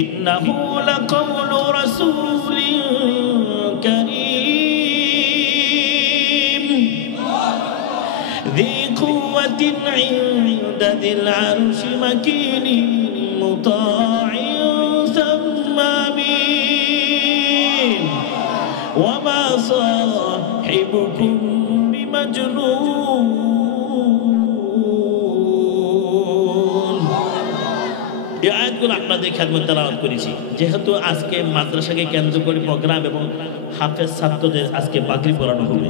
ইন্নাহু লাকাউলু রাসূলিন কারীম ذي قوة عند ذي العرش مكين مطاع ثم أمين وما صاحبكم بمجنون। এই আয়াতগুলো আপনাদের খেদমত তেলাওয়াত করেছি, যেহেতু আজকে মাদ্রাসাকে কেন্দ্র করে প্রোগ্রাম এবং হাফেজ ছাত্রদের আজকে পাগড়ি পরানো হবে,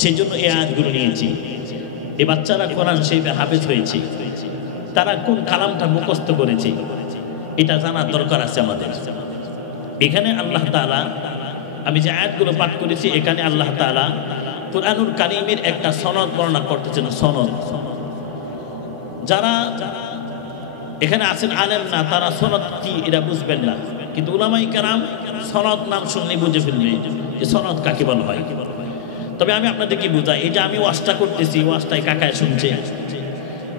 সেই জন্য এই আয়াতগুলো নিয়েছি। এই বাচ্চারা কোরআন শরীফে হাফেজ হয়েছে, তারা কোন কালামটা মুখস্থ করেছে এটা জানার দরকার আছে আমাদের। এখানে আল্লাহ তাআলা, আমি যে আয়াতগুলো পাঠ করেছি এখানে আল্লাহ তাআলা কুরআনুল কারীমের একটা সনদ বর্ণনা করতেছেন। সনদ, যারা এখানে আছেন আলেম না, তারা সনদ কি এটা বুঝবেন না, কিন্তু উলামায়ে কেরাম সনদ নাম শুনলে বুঝে ফেলবে যে সনদ কাকে বলা হয়। তবে আমি আপনাদেরকে বুঝাই, এই যে আমি ওয়াজটা করতেছি, ওয়াজটাই কাকায় শুনছে,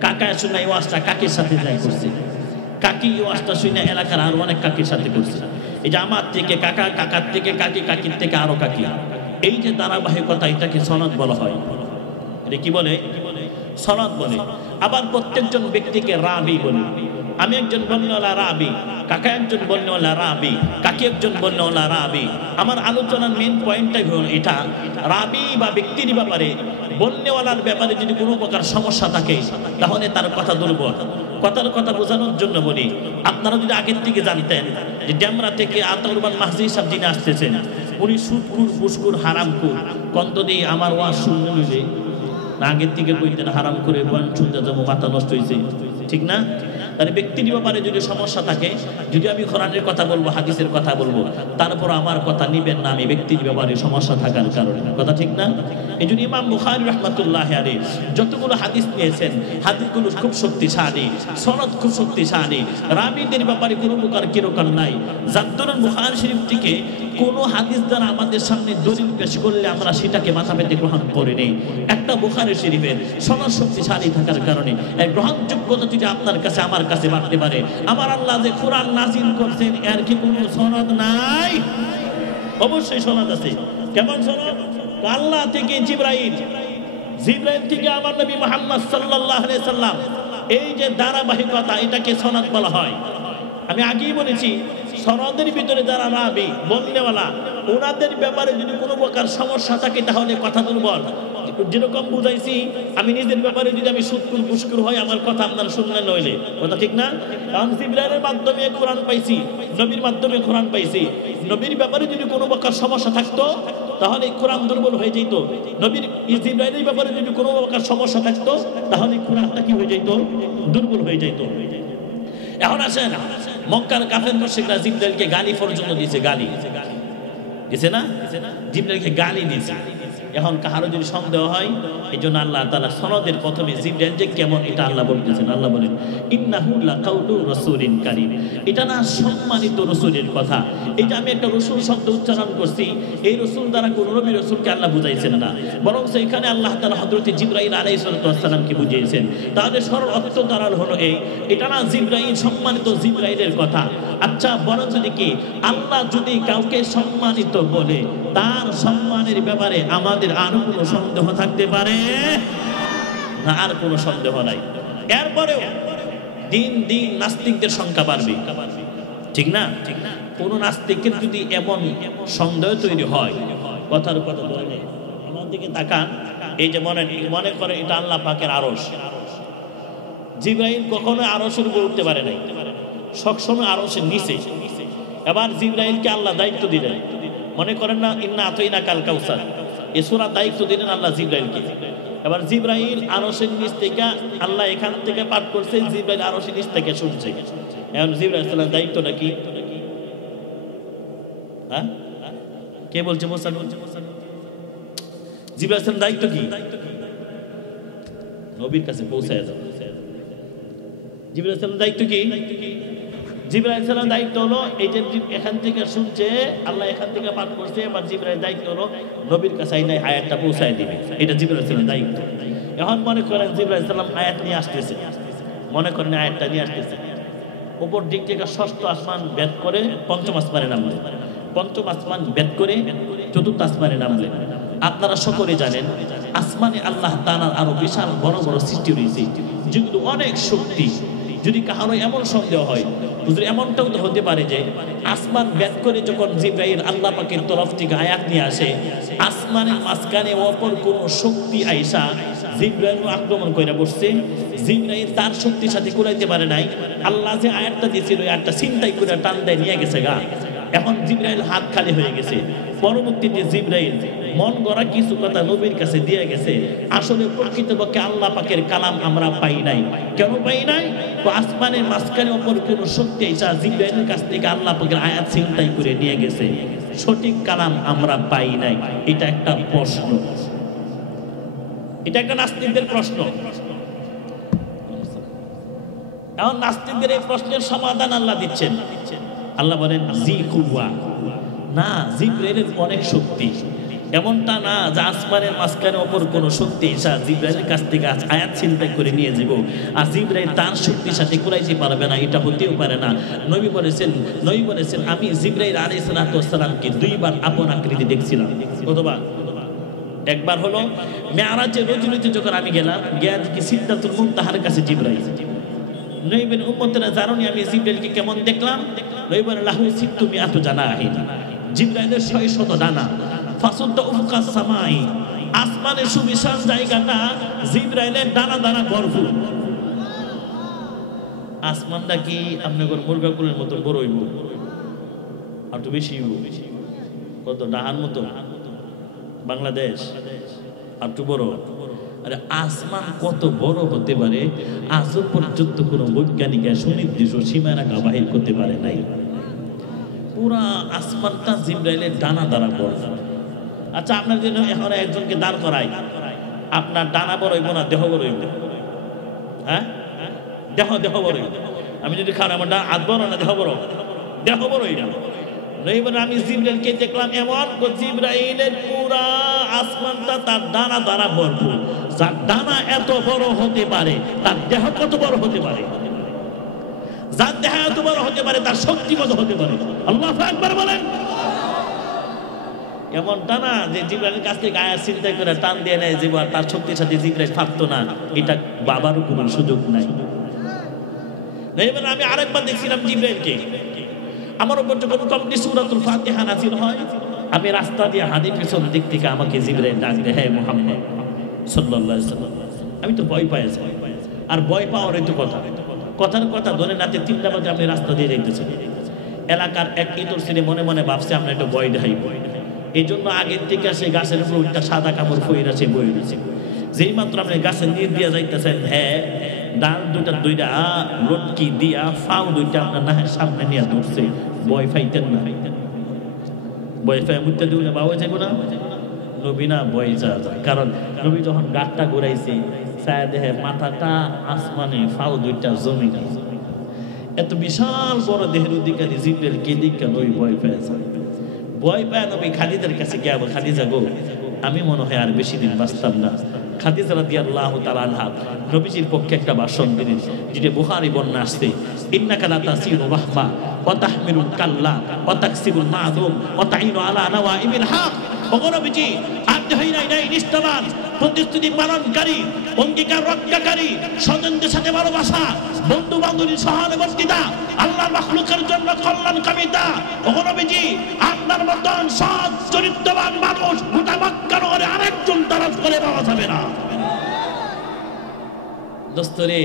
কাকায় শুনে এই ওয়াজটা কাকির সাথে যাই করছে, কাকি এই ওয়াজটা শুনে এলাকার আরো অনেক কাকির সাথে করছে। এই যে আমার থেকে কাকা, কাকার থেকে কাকি, কাকির থেকে আরো কাকি, এই যে ধারাবাহিকতা, এটাকে সনদ বলা হয়। এটা কি বলে? সনদ বলে। আবার প্রত্যেকজন ব্যক্তিকে রাবি বলে। আমি একজন বর্ণওয়ালা রাবি, কাকা একজন বর্ণওয়ালা রাবি, কাকি একজন বর্ণওয়ালা রাবি। আমার আলোচনার মেন পয়েন্টটাই হল এটা, রাবি বা ব্যক্তির ব্যাপারে, বর্ণওয়ালার ব্যাপারে যদি কোনো প্রকার সমস্যা থাকে তাহলে তার কথা দুর্বল। কথার কথা বোঝানোর জন্য বলি, আপনারা যদি আগের থেকে জানতেন যে ডেমরা থেকে আতাউর রহমান মাহজি সাহেব যিনি আসতেছেন, উনি সুদকুর, ঘুষখোর, হারামখোর, কন্ত দিয়ে আমার ওয়াজ শুনতে নিলে না আগের থেকে কইতেন হারাম করে বয়ান শুনতে যাবো, মাথা নষ্ট হয়েছে, ঠিক না? তার ব্যক্তির ব্যাপারে যদি সমস্যা থাকে, যদি আমি কোরআনের কথা বলবো, হাদিসের কথা বলবো, তারপর আমার কথা নিবেন না, আমি ব্যক্তির ব্যাপারে সমস্যা থাকার কারণে, কথা ঠিক না? এই জন্য ইমাম বুখারী রাহমাতুল্লাহি আলাইহি যতগুলো হাদিস নিয়েছেন, হাদিসগুলো খুব শক্তিশালী, সনদ খুব শক্তিশালী, রাবীদের ব্যাপারে কোনো প্রকার কিরকম নাই। যার দরুন বুখারী শরীফ থেকে কোনো হাদিস দ্বারা আমাদের সামনে দলিল পেশ করলে আমরা সেটাকে মাথা পেতে গ্রহণ করে নেই। একটা বুখারী শরীফের সনদ শক্তিশালী থাকার কারণে এর গ্রহণযোগ্যতা যদি আপনার কাছে, আমার কাছে বাড়তে পারে। আমার আল্লাহ যে কোরআন নাযিল করছেন, এর কি কোনো সনদ নাই? অবশ্যই সনদ আছে। কেমন সনদ? আল্লাহ থেকে জিবরাইল, জিবরাইল থেকে আমার নবী মুহাম্মদ সাল্লাল্লাহু আলাইহি সাল্লাম, এই যে ধারাবাহিকতা, এটাকে সনদ বলা হয়। আমি আগেই বলেছি, সনদের ভিতরে যারা রাবি, বলনেওয়ালা, ওনাদের ব্যাপারে যদি কোনো প্রকার সমস্যা থাকে তাহলে কথা দুর্বল। যেরকম বুঝাইছি, আমি নিজের ব্যাপারে যদি আমি সুদকুর, ঘুষখোর হয়, আমার কথা আপনারা শুনলেন নইলে, কথা ঠিক না? কারণ জিবরাইলের মাধ্যমে কোরআন পাইছি, নবীর মাধ্যমে কোরআন পাইছি। নবীর ব্যাপারে যদি কোনো প্রকার সমস্যা থাকতো তাহলে কোরআন দুর্বল হয়ে যেত। নবীর জিবরাইলের ব্যাপারে যদি কোনো প্রকার সমস্যা থাকতো তাহলে কোরআনটা কি হয়ে যেত? দুর্বল হয়ে যেত। এখন আসেন, মক্কার কাফের মুশরিকরা জিবরাইলকে গালি পর্যন্ত দিয়েছে, গালি দিয়েছে না? জিবরাইলকে গালি দিয়েছে। এখন কাহারও যদি সন্দেহ হয়, এই জন্য আল্লাহ তাআলা সনদের প্রথমে জিবরাইল যে কেমন এটা আল্লাহ বলতেছেন। আল্লাহ বলেন ইন্নাহু লাকাউলু রাসূলিন কারীম, এটা না সম্মানিত রাসূলের কথা। এই যে আমি একটা রাসূল শব্দ উচ্চারণ করছি, এই রাসূল দ্বারা কোন নবী রাসূলকে আল্লাহ বুঝাইছেন না, বরং এখানে আল্লাহ তাআলা হযরত জিবরাইল আলাইহিস সালামকে বুঝিয়েছেন। তাহলে সরল অর্থ দ্বারা হলো এটা না জিবরাইল, সম্মানিত জিবরাইলের কথা। আচ্ছা, বড় যদি কি আল্লাহ যদি কাউকে সম্মানিত বলে, তার সম্মানের ব্যাপারে আমাদের আর কোনো সন্দেহ থাকতে পারে না? আর কোনো সন্দেহ নাই। এরপরেও দিন দিন নাস্তিকদের সংখ্যা বাড়বে, ঠিক না? কোন নাস্তিকের যদি এমন সন্দেহ তৈরি হয়, কথার কথা বলে আমার দিকে তাকান, এই যে মনে করে এটা আল্লাহ পাকের আরশ, জিবরাইল কখনো আরশের উপর উঠতে পারে নাই, সবসময় আরশের নিচে। এবার জিবরাইলকে আল্লাহ দায়িত্ব দিলেন, মনে করেন না ইন্না আতাইনা কাল কাউসার, এই সূরা দায়িত্ব দিলেন আল্লাহ জিবরাইলকে। এবার জিবরাইল আরশের নিচ থেকে, আল্লাহ এখান থেকে পাঠ করছে, জিবরাইল আরশের নিচ থেকে শুনছে। এখন জিবরাইল সালামের দায়িত্বটা কি? হ্যাঁ, কে বলছে? মোসা জিবরাইল সালামের দায়িত্ব কি? নবীর কাছে পৌঁছায় যাও। জিবরাইল সালামের দায়িত্ব কি? জিবরাইল সালামের দায়িত্ব হলো এই যে এখান থেকে শুনছে, আল্লাহ এখান থেকে পাঠ করছে, এবার জিবরাইল দায়িত্ব হলো নবীর কাছে এই আয়াতটা পৌঁছায় দিবে। এটা জিবরাইল সালামের দায়িত্ব। এখন মনে করেন জিবরাইল সালাম আয়াত নিয়ে আসতেছে, মনে করেন আয়াতটা নিয়ে আসতেছে, উপর দিক থেকে ষষ্ঠ আসমান ভেদ করে পঞ্চম আসমানে নামলেন, পঞ্চম আসমান ভেদ করে চতুর্থ আসমানে নামলেন। আপনারা সকলে জানেন আসমানে আল্লাহ তাআলার আরো বিশাল বড় বড় সৃষ্টি রয়েছে, যেগুলো অনেক শক্তি। যদি কারো এমন সন্দেহ হয় হুজুর এমনটাও তো হতে পারে যে আসমান ভেদ করে যখন জিবরাইল আল্লাহ পাকের তরফ থেকে আয়াত নিয়ে আসে, আসমানের মাঝখানে অপর কোন শক্তি আইসা জিবরাইল আক্রমণ করে বসছে, জিবরাইল তার শক্তির সাথে কুলাইতে পারে নাই, আল্লাহ যে আয়াতটা দিয়েছিল ওই আয়াতটা চিন্তাই করে টান দেয় নিয়ে গেছে গা। এখন জিবরাইল হাত খালি হয়ে গেছে। পরবর্তীতে জিবরাইল মন গড়া কিছু কথা নবীর কাছে দিয়ে গেছে। আসলে প্রকৃতপক্ষে আল্লাহ পাকের কালাম আমরা পাই নাই। কেন পাই নাই? তো আসমানের মাঝখানে অপর কোন শক্তি এসে জিবরাইলের কাছ থেকে আল্লাহ পাকের আয়াত চিন্তাই করে নিয়ে গেছে, সঠিক কালাম আমরা পাই নাই। এটা একটা প্রশ্ন, এটা একটা নাস্তিকদের প্রশ্ন। এখন নাস্তিকদের এই প্রশ্নের সমাধান আল্লাহ দিচ্ছেন। আল্লাহ বলেন জি কুওয়া না, জিবরাইলের অনেক শক্তি। এমনটা না যে আসমানের মাঝখানে অপর কোন শক্তি এসে জিবরাইলের কাছ থেকে আয়াত চিন্তা করে নিয়ে যাব আর জিবরাইল তার শক্তির সাথে কুলাইতে পারবে না, এটা হতেও পারে না। নবী বলেছেন আমি জিবরাইল আলাইহিস সালাতু ওয়াস সালামকে দুইবার আপন আকৃতি দেখছিলাম। কতবার? একবার হলো মেরাজে রজনীতে যখন আমি গেলাম, গিয়া দেখি সিদরাতুল মুনতাহার কাছে জিবরাইল। নবী বলেন উম্মতেরা জানোনি আমি জিবরাইলকে কেমন দেখলাম? নবী বলেন লাহু সিত্তু মিআতু জানাহিন, জিবরাইলের 600 ডানা। ফাসুদ্দা উফকাস সামাই, আসমানের সুবিশাল জায়গাটা জিবরাইলের ডানা ডানা ভরপুর। আসমানটা কি আপনাদের মুরগাগুলোর মতো বড় হইব? আর একটু বেশি হইব? কত ডাহার মতো? বাংলাদেশ আর একটু বড়? আরে আসমান কত বড় হতে পারে আজ পর্যন্ত কোনো বৈজ্ঞানিক সুনির্দিষ্ট সীমারেখা বাহির করতে পারে নাই। পুরা আসমানটা জিবরাইলের ডানা দ্বারা বড়। আচ্ছা আপনার জন্য এখন একজনকে দাঁড় করাই, আপনার ডানা বড় হইব না দেহ বড় হইব? হ্যাঁ, দেহ বড় হইব। আমি যদি খান আমার হাত বড় না দেহ বড়? দেহ বড় হইব। আমি জিবরাইলকে দেখলাম এমন জিবরাইলের পুরা আসমানটা তার ডানা দ্বারা ভরপুর। যার ডানা এত বড় হতে পারে তার দেহ কত বড় হতে পারে? যার দেহ এত বড় হতে পারে তার শক্তি কত হতে পারে? আল্লাহু আকবার বলেন। এমনটা না যে জিবরাইলের কাছ থেকে আয়াত চিন্তা করে টান দিয়ে নেয় জীব, আর তার শক্তির সাথে জিবরাইল থাকতো না, এটা বাবারও কোনো সুযোগ নাই। আমি আরেকবার দেখছিলাম জিবরাইলকে, আমার উপর যখন কমপ্লিট সূরাতুল ফাতিহা নাযিল হয়, আমি রাস্তা দিয়ে হাঁটি, পেছন দিক থেকে আমাকে জিবরাইল ডাক দেয়, হে মুহাম্মদ সাল্লাল্লাহু আলাইহি ওয়াসাল্লাম। আমি তো ভয় পাইছি, আর ভয় পাওয়ার এই তো কথার কথা ধরে নাতে 3টা বাজে আমি রাস্তা দিয়ে যাইতেছি। এলাকার এক ইতর ছেলে মনে মনে ভাবছে আমরা একটু ভয় দেখাইব, এই জন্য আগের থেকে সে গাছের উপর একটা সাদা কাপড় ফইরা সে বই দিয়েছে। যেই মাত্র আপনি গাছের নিচ দিয়ে যাইতেছেন, হ্যাঁ ডাল দুইটা লটকি দিয়া ফাউ দুইটা আপনার নাহের সামনে নিয়ে ধরছে। ভয় পাইতেন না, ভয় পাই মুখতে দিলে বাবা যাবো না। নবী না ভয় যায়, কারণ নবী যখন গাটটা ঘুরাইছে ছায়া দেহে মাথাটা আসমানে, ফাউ দুইটা জমি না। এত বিশাল বড় দেহের অধিকারী জিবরাইল কে দিকে নবী ভয় পেয়েছে। ভয় পায় নবী খাদিজার কাছে গিয়ে, খাদিজা গো আমি মনে হয় আর বেশি দিন বাঁচতাম না। খাদিজা রাদিয়াল্লাহু তাআলা আনহা নবীজির পক্ষে একটা ভাষণ দিলেন, যেটা বুখারী বর্ণনা আসছে, ইন্নাকা লা তাসিরু রাহমা ওয়া তাহমিলুল কাল্লা ওয়া তাকসিবুল মা'দুম ওয়া তাইনু আলা নাওয়াইবিল হক। ওগো নবীজি, আপনি হইলেন এই নিষ্ঠাবান, প্রতিশ্রুতি পালনকারী, অঙ্গীকার রক্ষাকারী, স্বজনদের সাথে ভালোবাসা, বন্ধু বান্ধবীর সহানুভূতিতা, আল্লাহর মাখলুকের জন্য কল্যাণকামিতা। ওগো নবীজি, আপনার মতন সৎ চরিত্রবান মানুষ গোটা মক্কা নগরে আরেকজন তারাফ করে পাওয়া যাবে না। দোস্তরে,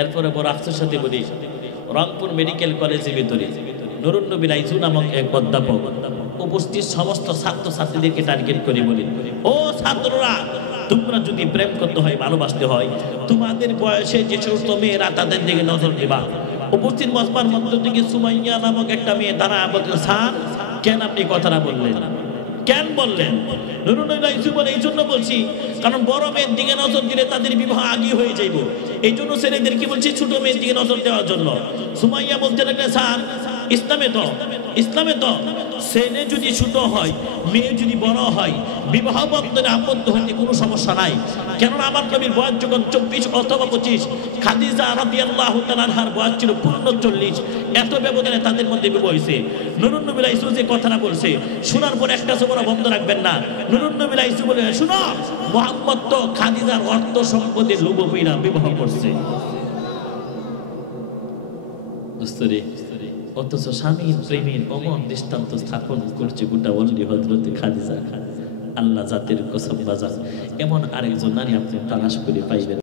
এরপরে বড় আফসোসের সাথে বলি, রংপুর মেডিকেল কলেজের ভিতরে নুরুন নবী লাইজু নামক এক অধ্যাপক উপস্থিত সমস্ত ছাত্র ছাত্রীদেরকে টার্গেট করে বলি, ও ছাত্ররা, তোমরা যদি প্রেম করতে হয়, ভালোবাসতে হয়, তোমাদের বয়সে যে ছোট মেয়েরা তাদের দিকে নজর দিবা। উপস্থিত মজমার মধ্য থেকে সুমাইয়া নামক একটা মেয়ে তারা বললেন, স্যার কেন আপনি কথাটা বললেন, কেন বললেন? নুরুন নবী লাইজু বলে, এই জন্য বলছি কারণ বড় মেয়ের দিকে নজর দিলে তাদের বিবাহ আগে হয়ে যাইব, এই জন্য ছেলেদেরকে বলছি ছোট মেয়ের দিকে নজর দেওয়ার জন্য। সুমাইয়া বলতে লাগলেন, স্যার ইসলামে তো ছেলে যদি ছোট হয়, মেয়ে যদি বড় হয়, বিবাহ বন্ধনে আবদ্ধ হতে কোনো সমস্যা নাই। কেননা আমার নবীর বয়স যখন 24 অথবা 25, খাদিজা রাদিয়াল্লাহু তাআলা আনহার বয়স ছিল 40। এত ব্যবধানে তাদের মধ্যে বিবাহ হয়েছে। নুরুন নবী আলাইহিস যে কথাটা বলছে, শোনার পর একটা সময় বন্ধ রাখবেন না। নুরুন নবী আলাইহিস বলে, শুনো, মুহাম্মদ তো খাদিজার অর্থ সম্পদে লোভ হইরা বিবাহ করছে। দোস্তরে, অথচ স্বামীর প্রেমের অমন দৃষ্টান্ত স্থাপন করছে গোটা ওয়ালি হযরতে খাদিজা। আল্লাহ জাতের কসম বাজার, এমন আরেকজন নারী আপনি তালাশ করে পাইবেন।